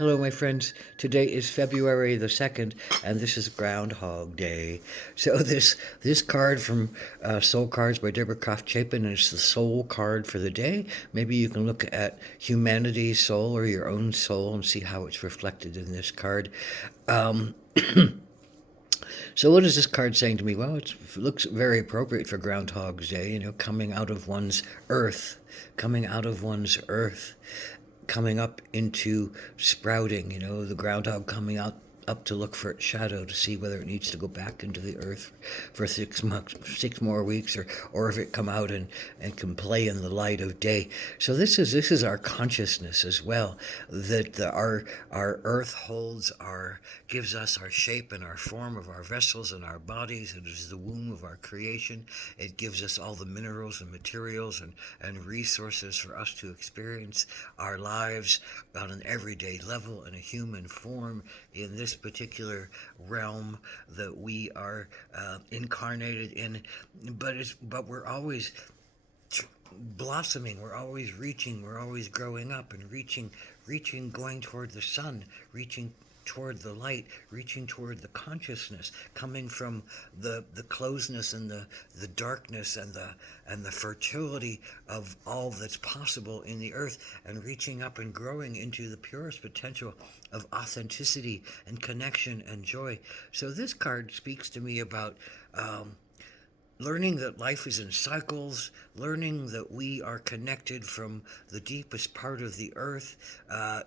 Hello, my friends. Today is February the 2nd, and this is Groundhog Day. So this card from Soul Cards by Deborah Croft Chapin is the soul card for the day. Maybe you can look at humanity's soul or your own soul and see how it's reflected in this card. Um, so what is this card saying to me? Well, it looks very appropriate for Groundhog's Day, coming out of one's earth, coming out of one's earth, coming up into sprouting, the groundhog coming out up to look for its shadow to see whether it needs to go back into the earth for 6 months, 6 more weeks, or if it come out and can play in the light of day. So this is our consciousness as well, that our earth holds our gives us our shape and our form of our vessels and our bodies. It is the womb of our creation. It gives us all the minerals and materials and resources for us to experience our lives on an everyday level in a human form in this particular realm that we are incarnated in. But we're always blossoming, we're always reaching, we're always growing up and reaching, going toward the sun, reaching toward the light, reaching toward the consciousness, coming from the closeness and the darkness and the fertility of all that's possible in the earth, and reaching up and growing into the purest potential of authenticity and connection and joy. So this card speaks to me about learning that life is in cycles, learning that we are connected from the deepest part of the earth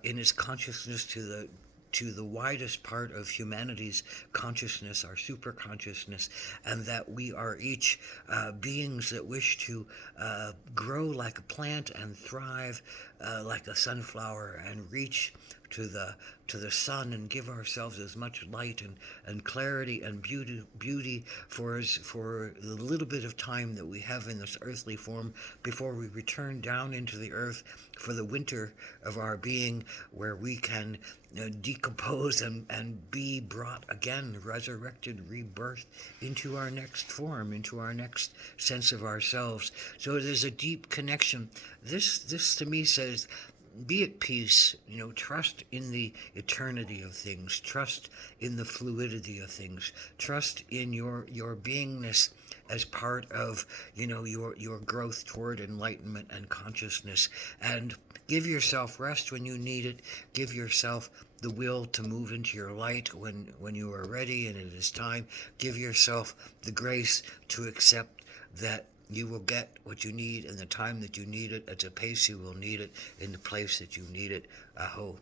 in its consciousness to the widest part of humanity's consciousness, our super consciousness, and that we are each beings that wish to grow like a plant and thrive like a sunflower and reach to the sun and give ourselves as much light and clarity and beauty for the little bit of time that we have in this earthly form before we return down into the earth for the winter of our being, where we can decompose and be brought again, resurrected, rebirthed into our next form, into our next sense of ourselves. So there's a deep connection. This to me says, be at peace, trust in the eternity of things, trust in the fluidity of things, trust in your beingness as part of, your growth toward enlightenment and consciousness, and give yourself rest when you need it. Give yourself the will to move into your light when you are ready and it is time. Give yourself the grace to accept that you will get what you need in the time that you need it, at the pace you will need it, in the place that you need it. Aho.